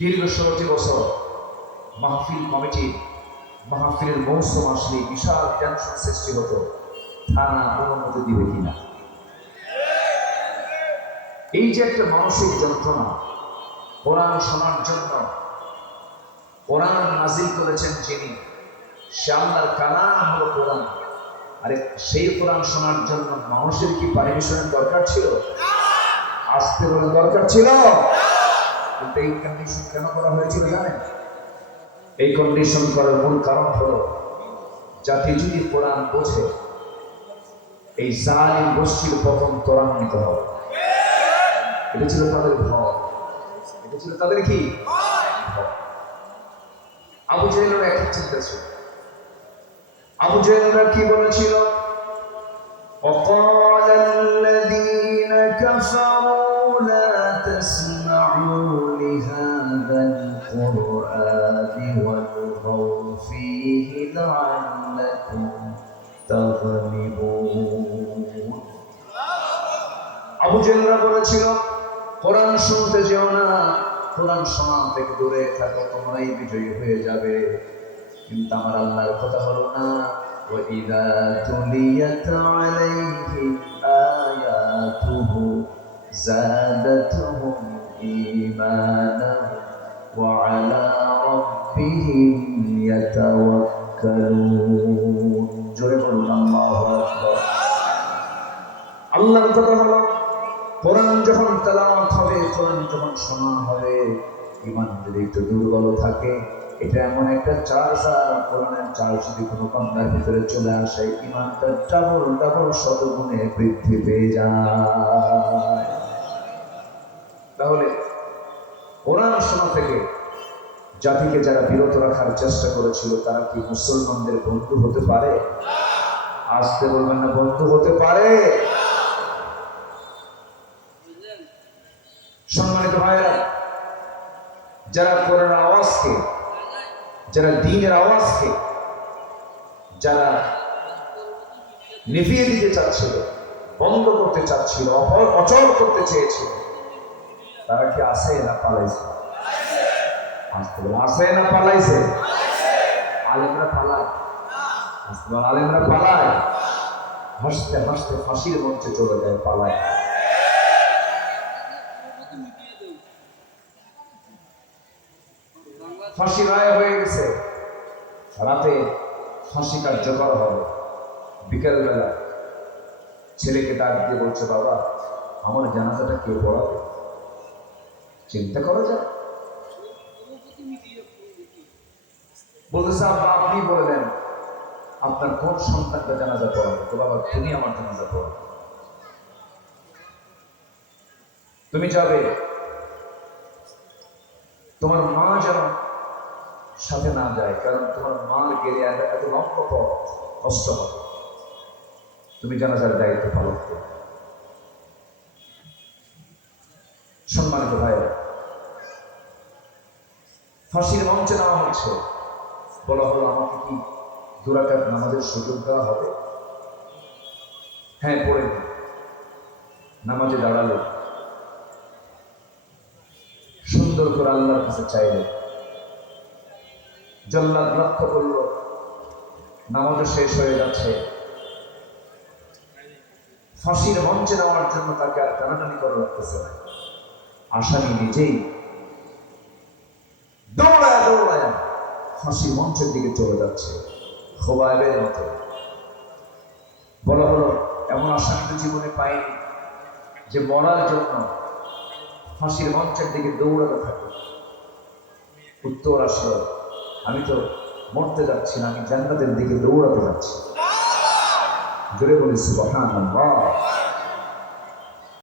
দীর্ঘ 16টি বছর মাহফিল কমিটি মাহফিলের মৌসুম আসলে বিশাল টেনশন সৃষ্টি হতো, থানা অনুমতি দিবে কিনা। এই যে একটা মানসিক যন্ত্রণা, কোরআন শোনার জন্য কোরআন নাজিল করেছেন যিনি, সে আল্লাহর কালাম হলো কোরআন। আরে সেই কোরআন শোনার জন্য মানুষের কি পারমিশনের দরকার ছিল? আসতে বলে দরকার ছিল? কিন্তু এই কন্ডিশন কেন করা হয়েছিল জানেন? এই কন্ডিশন করার মূল কারণ হলো জাতি যদি কোরআন বোঝে, এই জালিম গোষ্ঠীর পতন ত্বরান্বিত হবে। এটা ছিল তাদের ভয়, এটা ছিল তাদের কি আবু জাহেলের একই চিন্তা ছিল। আবু জাহেলরা কি বলেছিল? وقال الذين كفروا لا تسمعوا لهذا القرآن والغوا فيه لعلكم تغلبون। আবু জাহেলরা বলেছিল কোরআন শুনতে যেও না, কোরআন শোনা থেকে দূরে থাকো, তোমরাই বিজয়ী হয়ে যাবে। কিন্তু আমার আল্লাহর কথা হলো না, وَإِذَا تُلِيَتْ عَلَيْهِمْ آيَاتُهُ زَادَتْهُمْ إِيمَانًا وَعَلَى رَبِّهِمْ يَتَوَكَّلُونَ। জোরে বলুন আল্লাহু আকবার। আল্লাহর কথা হলো কোরআন যখন তেলাওয়াত হবে, কোরআন যখন শোনা হবে, ঈমান যদি একটু দুর্বল থাকে, এটা এমন একটা চার্জার, কোরআনের চার্জ যদি কোনো বান্দার ভিতরে চলে আসে, ঈমানটা ডাবল শতগুণে বৃদ্ধি পেয়ে যায়। তাহলে কোরআন শোনা থেকে জাতিকে যারা বিরত রাখার চেষ্টা করেছিল, তারা কি মুসলমানদের বন্ধু হতে পারে? আসতে বলবেন না, বন্ধু হতে পারে? সম্মানিত ভাইরা, যারা কোরআনের আওয়াজকে, যারা দ্বীনের আওয়াজকে যারা নিভিয়ে দিতে চাচ্ছিল, বন্ধ করতে চাচ্ছিল, অচল করতে চেয়েছিল, তারা কি আসে না পালাইছে? আসতে বলে আসে না পালাইছে? আলেমরা পালায়, আসতে বলে আলেমরা পালায়, হাসতে হাসতে ফাঁসির মঞ্চে চলে যায়, পালায়। ফাঁসি রায় হয়ে গেছে, রাতে ফাঁসি কার্যকর হবে। বিকেলবেলা ছেলেকে ডাক দিয়ে বলছে, বাবা আমার জানাজাটা কে পড়াবে? চিন্তা করা যায়। বলতেছে, আব্বা আপনি বললেন আপনার কোন সন্তানটা জানাজা পড়াবে? তো বাবা তুমি আমার জানাজা পড়াবে, তুমি যাবে, তোমার মা যেন সাথে না যায়, কারণ তোমার মার গেলে এত লম্বা পথ, কষ্ট হবে, তুমি জানাজার দায়িত্ব পালন করো। সম্মানিত ভাইরা, ফাঁসির মঞ্চে নেওয়া হচ্ছে, বলা হলো আমাকে কি 2 রাকাত নামাজের সুযোগ দেওয়া হবে? হ্যাঁ, পড়ে নামাজে দাঁড়ালো, সুন্দর করে আল্লাহর কাছে চাইলে, জল্লাদ লক্ষ্য করলো নামাজও শেষ হয়ে যাচ্ছে, ফাঁসির মঞ্চে নেওয়ার জন্য তাকে আর টানাটানি করা লাগতেছে না। আসামি নিজেই দৌড়ায় দৌড়ায় ফাঁসির মঞ্চের দিকে চলে যাচ্ছে, খোবায়েবের মতো। বলা হলো এমন আসামি তো জীবনে পাইনি যে মরার জন্য ফাঁসির মঞ্চের দিকে দৌড়াতে থাকে। উত্তর আসলো, আমি তো মরতে যাচ্ছি না, আমি জান্নাতের দিকে দৌড়াতে যাচ্ছি। জোরে বলি সুবহানাল্লাহ।